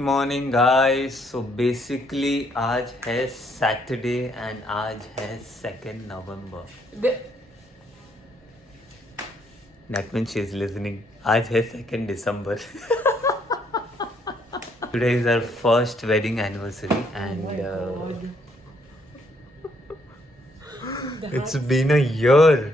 Morning guys. So basically आज है Saturday and आज है 2 नवंबर। That means she is listening. आज है 2 दिसंबर। Today is our first wedding anniversary and it's been a year.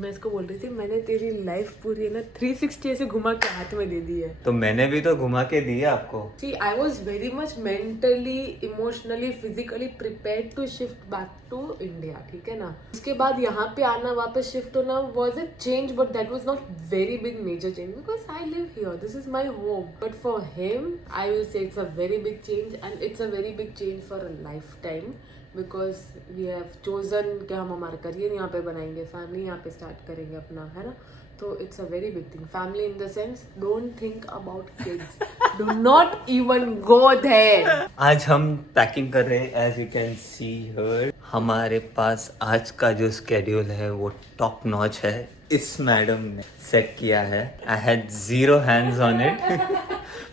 मैं इसको बोल रही थी मैंने तेरी लाइफ पूरी है ना 360 ऐसे घुमा के हाथ में दे दी है। तो मैंने भी तो घुमा के दिया आपको। See, I was very much mentally, emotionally, physically prepared to shift back to India, ठीक है ना। उसके बाद यहाँ पे आना वापस शिफ्ट होना was a change, but that was not very big major change because I live here. This is my home. But for him, I will say it's a very big change and it's a very big change for a lifetime. Because we have chosen कि हम हमारा करियर यहाँ पे बनाएंगे, फैमिली यहाँ पे स्टार्ट करेंगे अपना, है ना। तो it's a very big thing. Family in the sense don't think about kids, do not even go there. आज हम पैकिंग कर रहे हैं। As you can see here हमारे पास आज का जो स्केड्यूल है वो टॉप नॉच है। इस मैडम ने सेट किया है। I had 0 hands on it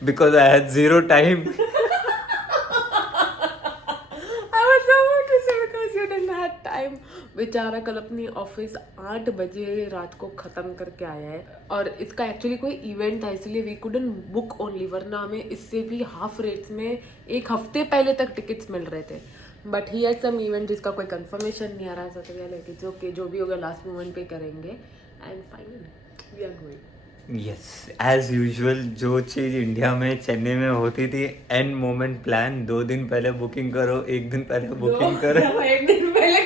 because I had 0 टाइम। बेचारा कल अपनी ऑफिस 8 बजे रात को खत्म करके आया है और इसका एक्चुअली कोई इवेंट था इसलिए वी कुडंट बुक ओनली, वरना हमें इससे भी हाफ रेट्स में 1 हफ्ते पहले तक टिकट्स मिल रहे थे। But he had some event जिसका कोई कंफर्मेशन नहीं आ रहा था, तो जो भी होगा लास्ट मोमेंट पे करेंगे and finally we are going. Yes, as usual जो चीज़ इंडिया में चेन्नई में होती थी एंड मोमेंट प्लान, 2 दिन पहले बुकिंग करो, 1 दिन पहले बुकिंग करो। 1 दिन पहले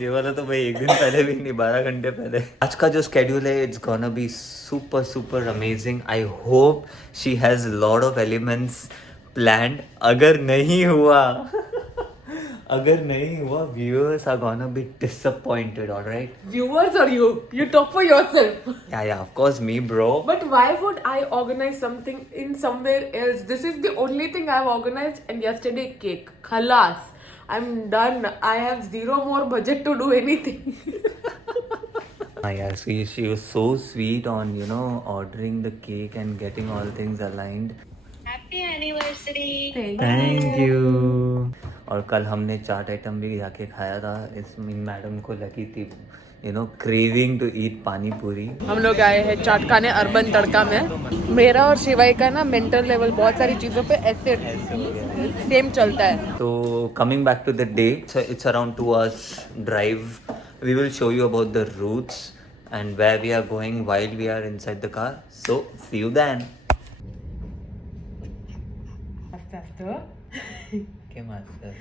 ये वाला तो भाई 1 दिन पहले भी नहीं, 12 घंटे पहले। आज का जो स्केड्यूल है it's gonna be super super amazing. I hope she has lot of elements planned. अगर नहीं हुआ viewers are gonna be disappointed, all right? Viewers or you talk for yourself. Yeah, of course me, bro. But why would I organize something in somewhere else? This is the only thing I've organized, and yesterday cake. Khalas. I'm done. I have 0 more budget to do anything. Yeah, she was so sweet on, ordering the cake and getting all things aligned. Happy anniversary. Thank you. और कल हमने चाट आइटम भी जाके खाया था। इस मैडम को लगी थी क्रेविंग टू ईट पानी पूरी। हम लोग आए हैं चाट खाने अर्बन तड़का में। मेरा और शिवाई का ना मेंटल लेवल बहुत सारी चीज़ों पे ऐसे सेम चलता है। तो coming back to the day, it's around 2 hours drive. We will show you about the routes and where we are going while we are inside the car. So see you then. क्या master?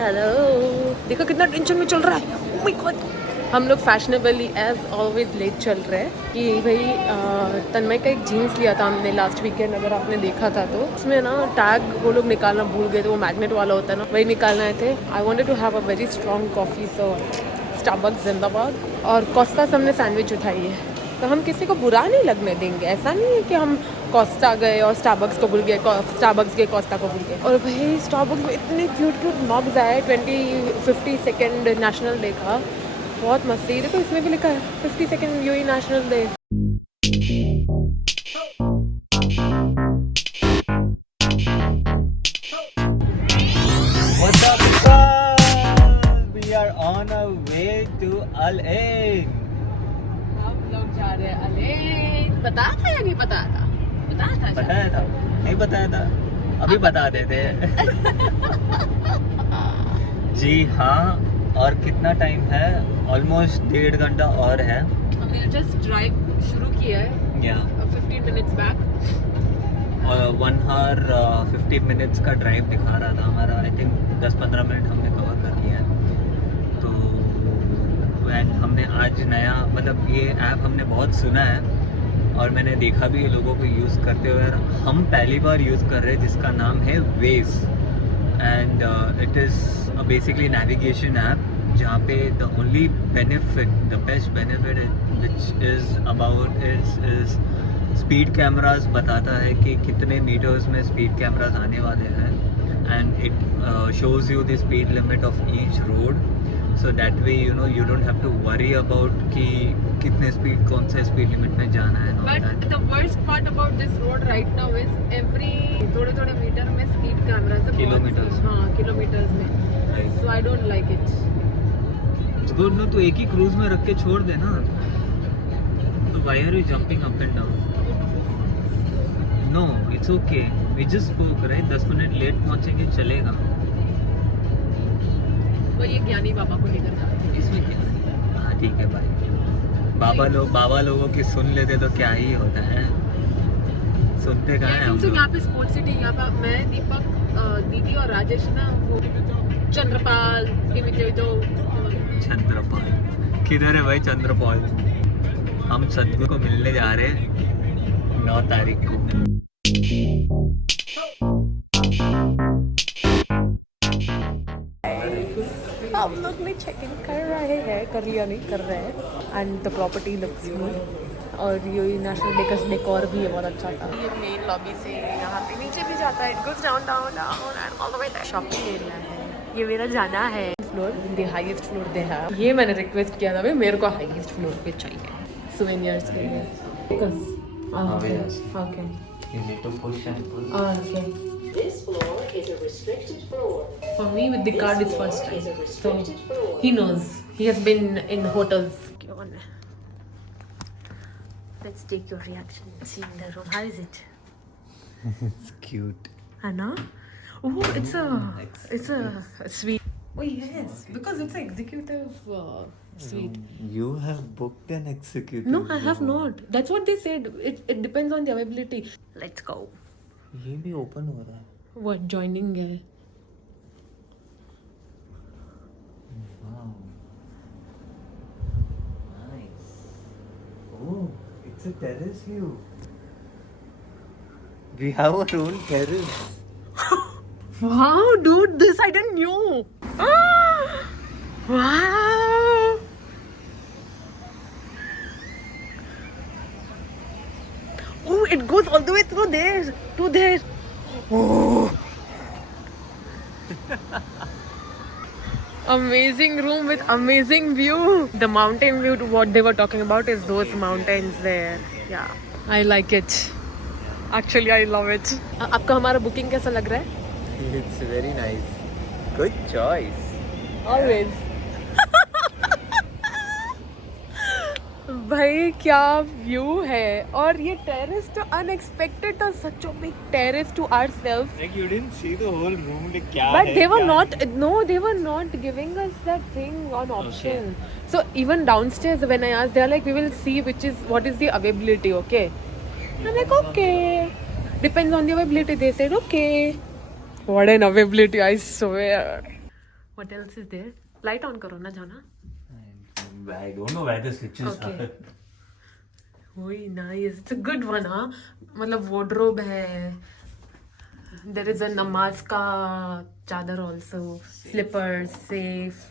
Hello, देखो कितना टेंशन में चल रहा है। Oh my God. हम लोग fashionably as always late चल रहे हैं कि भाई तन्मय का एक जीन्स लिया था हमने लास्ट वीकेंड, अगर आपने देखा था तो उसमें ना टैग वो लोग निकालना भूल गए थे, वो मैग्नेट वाला होता है ना, वही निकालना आए थे। I wanted to have a very strong coffee, so Starbucks जिंदाबाद। और कोस्टा से हमने सैंडविच उठाई है, तो हम किसी को बुरा नहीं लगने देंगे। ऐसा नहीं है कि हम कोस्टा गए और स्टारबक्स को भूल गए, स्टारबक्स गए कोस्टा को भूल गए। और भाई स्टारबक्स में इतने क्यूट क्यूट मग्स आए 52nd नेशनल डे का, बहुत मस्ती। देखो इसमें भी लिखा है 52nd UAE national day. What's up, guys? We are on our way to Al Ain. हम लोग जा रहे हैं अलेन। बताया था या नहीं बताया था? बताया था? नहीं बताया था? अभी बता देते हैं। जी हाँ। और कितना टाइम है? ऑलमोस्ट 1.5 घंटा और है। हमने जस्ट ड्राइव शुरू किया है। या 15 मिनट्स बैक और 1 hour 50 मिनट्स का ड्राइव दिखा रहा था हमारा। आई थिंक 10-15 मिनट हमने कवर कर लिया है। तो एंड हमने आज नया, मतलब ये ऐप हमने बहुत सुना है और मैंने देखा भी लोगों को यूज़ करते हुए। हम पहली बार यूज़ कर रहे हैं जिसका नाम है Waze and it is basically navigation app, जहाँ पे the only benefit, the best benefit which is about is speed cameras बताता है कि कितने मीटर्स में स्पीड कैमरास आने वाले हैं and it shows you the speed limit of each road, so that way you know you don't have to worry about कि कितने speed कौन से speed limit में जाना है and all But that. the worst part about this road right now is every थोड़े मीटर में speed cameras है. Kilometers. हाँ, kilometers में. Right. So I don't like it. It's good no, तो एक ही cruise में रख के छोड़ देना. So why are you jumping up and down? No, it's okay. We just spoke, right? 10 minute late पहुंचेंगे चलेगा. वो ये ज्ञानी बाबा को लेकर जा रहे हैं. इसमें क्या है? हाँ ठीक है भाई. बाबा लोगों की सुन लेते तो क्या ही होता है. सुनते कहाँ हैं हम तो लोग? यहाँ पे स्पोर्ट्स सिटी, यहाँ पे मैं, दीपक, दीदी और राजेश ना, वो चंद्रपाल, चंद्रपाल किधर है भाई? चंद्रपाल हम सदगुरु को मिलने जा रहे हैं 9 तारीख को. हम लोग ने चेक इन कर रहे हैं, कर लिया नहीं कर रहे हैं. And the property looks good. और ये नेशनल बेकर्स डेकोर भी है बहुत अच्छा था. ये मेन लॉबी से यहाँ पे नीचे भी जाता है. It goes down down down and all the way back. Shopping area है. ये मेरा जाना है फ्लोर, द हाईएस्ट फ्लोर दे है. ये मैंने रिक्वेस्ट किया था भाई मेरे को हाईएस्ट फ्लोर पे चाहिए सोवेनियर्स के लिए. Okay You need to push and pull. Okay. This floor is a restricted floor. For me, with the card, it's first Is a time. So restricted floor. he knows. He has been in hotels. Let's take your reaction. Seeing the room. How is it? It's cute. Anna? Oh, it's a suite. Oh yes, because it's an executive suite. You have booked an executive. No, I have not. That's what they said. It depends on the availability. Let's go. ये भी open हो रहा है. What joining है? Wow. Nice. Oh, it's a terrace view. We have our own terrace. Wow, dude, this I didn't knew. Wow. Oh, it goes all the way through there, to there. Oh. Amazing room with amazing view. The mountain view, what they were talking about is those mountains there. Yeah, I like it. Actually, I love it. आपको हमारा बुकिंग कैसा लग रहा है? It's very nice. Good choice. Always. भाई क्या व्यू है. और ये टेरेस तो अनएक्सपेक्टेड था. Such a big terrace to ourselves. Like you didn't see the whole room. Like क्या But है, they were क्या not, है? no, they were not giving us that thing on option. So even downstairs when I asked, they are like, we will see what is the availability, okay? I'm like, okay. Depends on the availability. They said, okay. What an availability, I swear. What else is there? Light on karo na jana. I don't know where the switches Okay. are. Very nice. It's a good one, huh? मतलब wardrobe है. There is a namaz ka chadar also. Slippers, safe.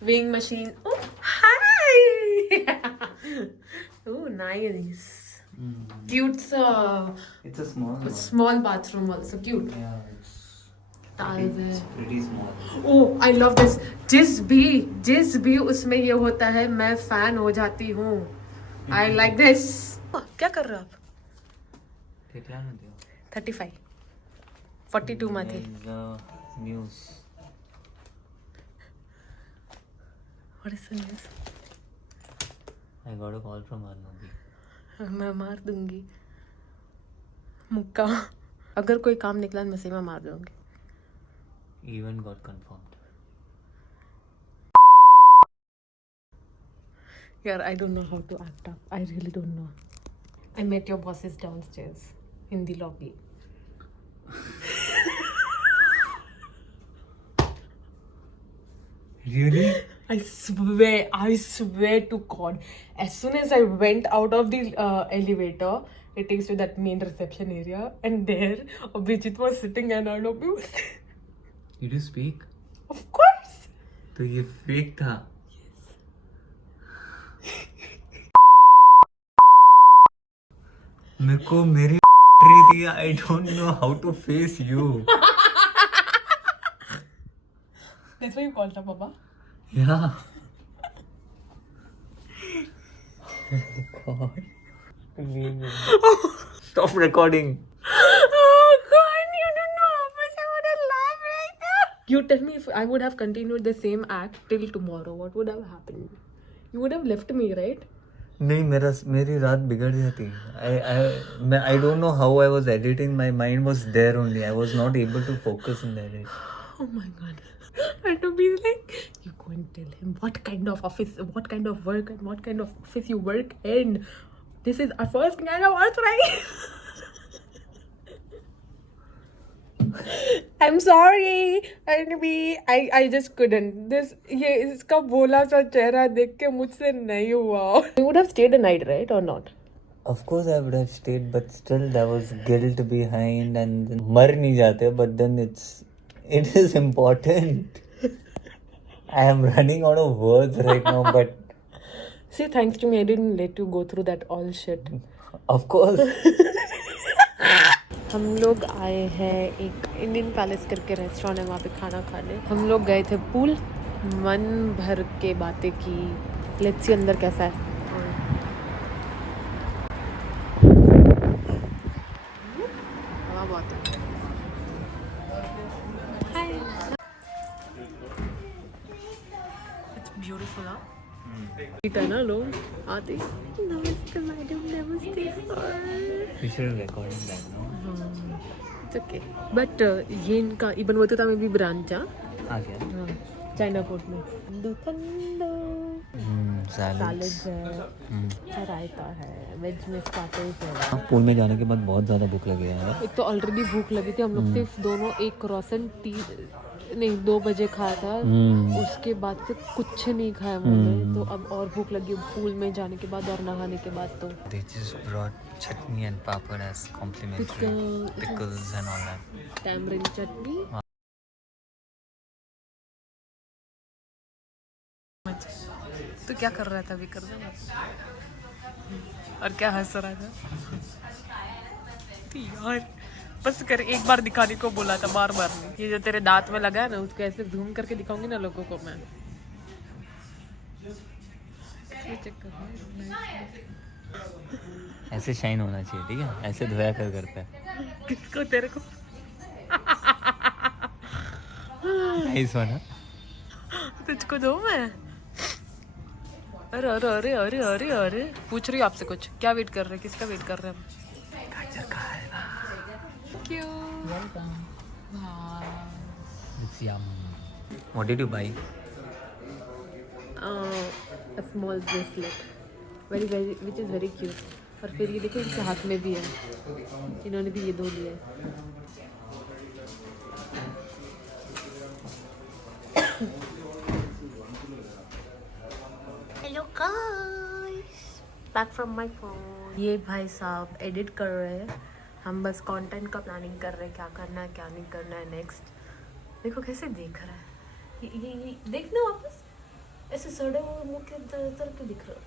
Weighing machine. Oh, hi! Oh, nice. Cute It's a small one. small bathroom also. Cute. Yeah, it's Tiles है. pretty small. Oh, I love this. जिस भी उसमें ये होता है मैं फैन हो जाती हूँ. I like this. क्या कर रहे हो आप? कितना में दियो? 35. 42 में थे. News. What is the news? I got a call from Arnabi. मैं मार दूंगी मुक्का. अगर कोई काम निकला मैं से मार दूंगी. Event got confirmed. यार I don't know how to act up. I really don't know. I met your bosses downstairs in the lobby. Really? I swear to God, as soon as I went out of the elevator, it takes to that main reception area, and there Abhijit was sitting and Arnabi was there. Did you speak? Of course. तो ये fake था. मेरे को मेरी रही थी. I don't know how to face you. That's why you called her Papa. Yeah. God. Stop recording. Oh God, you don't know how much I would have laughed right now. You tell me if I would have continued the same act till tomorrow, what would have happened? You would have left me, right? नहीं मेरी रात बिगड़ जाती. I don't know how I was editing. My mind was there only. I was not able to focus in the edit. Oh my God. And to be like, you go and tell him what kind of office, what kind of work, and what kind of office you work in. This is our first anniversary. I'm sorry. I just couldn't. ये इसका बोला सा चेहरा देख के मुझसे नहीं हुआ. You would have stayed a night, right, or not? Of course I would have stayed, but still there was guilt behind, and मर नहीं जाते, but then it is important. I am running out of words right now, but See, thanks to me, I didn't let you go through that all shit. of course. हम लोग आए हैं एक Indian palace करके रेस्टोरेंट है, वहाँ पे खाना खाने. हम लोग गए थे पूल, मन भर के बातें की. लेट्स सी अंदर कैसा है. हवा बहुत है. हाय. It's beautiful. हाँ है ना, लोग आते नमस्ते मैडम, नमस्ते sir. We should record that now. It's okay. But ये इनका इबन बतूता में भी ब्रांच है. आ गया. चाइना पोर्ट में. सैलड्स है, रायता है, वेज में स्टार्टर्स है. पूल में जाने के बाद बहुत ज़्यादा भूख लगी है. एक तो ऑलरेडी भूख लगी थी. हम लोग सिर्फ दोनों एक क्रॉसन 2 बजे खाया था. उसके बाद से कुछ नहीं खाया मैंने. तो अब और भूख लगी पूल में जाने के बाद और नहाने के बाद. तो They just brought chutney and papad as complimentary. Pickles and all that. Tamarind chutney. तो क्या कर रहा था अभी? कर रहा था और क्या हंस रहा था यार. बस कर, एक बार दिखाने को बोला था, बार बार नहीं. ये जो तेरे दांत में लगा है ना, उसको ऐसे झूम करके दिखाऊंगी ना लोगों को मैं. ऐसे शाइन होना चाहिए, ठीक है? ऐसे धोया कर करता है. किसको? तेरे को? Nice one. तुझको दो मैं? अरे अरे अरे अरे अरे अरे. पूछ रही हूँ आपसे कुछ. क्या वेट कर रहे हैं? किसका वेट कर रहे हैं? क्यों? It's yum. What did you buy? A small bracelet, which is very cute. और फिर ये देखो, इनके हाथ में भी है. इन्होंने भी ये 2 लिए. Hello guys, back from my phone. ये भाई साहब एडिट कर रहे हैं. हम बस कंटेंट का प्लानिंग कर रहे हैं, क्या करना है क्या नहीं करना है नेक्स्ट. देखो कैसे देख रहा है. ये देखना वापस ऐसे सड़े हुए मुँह के तरह दिख रहा है.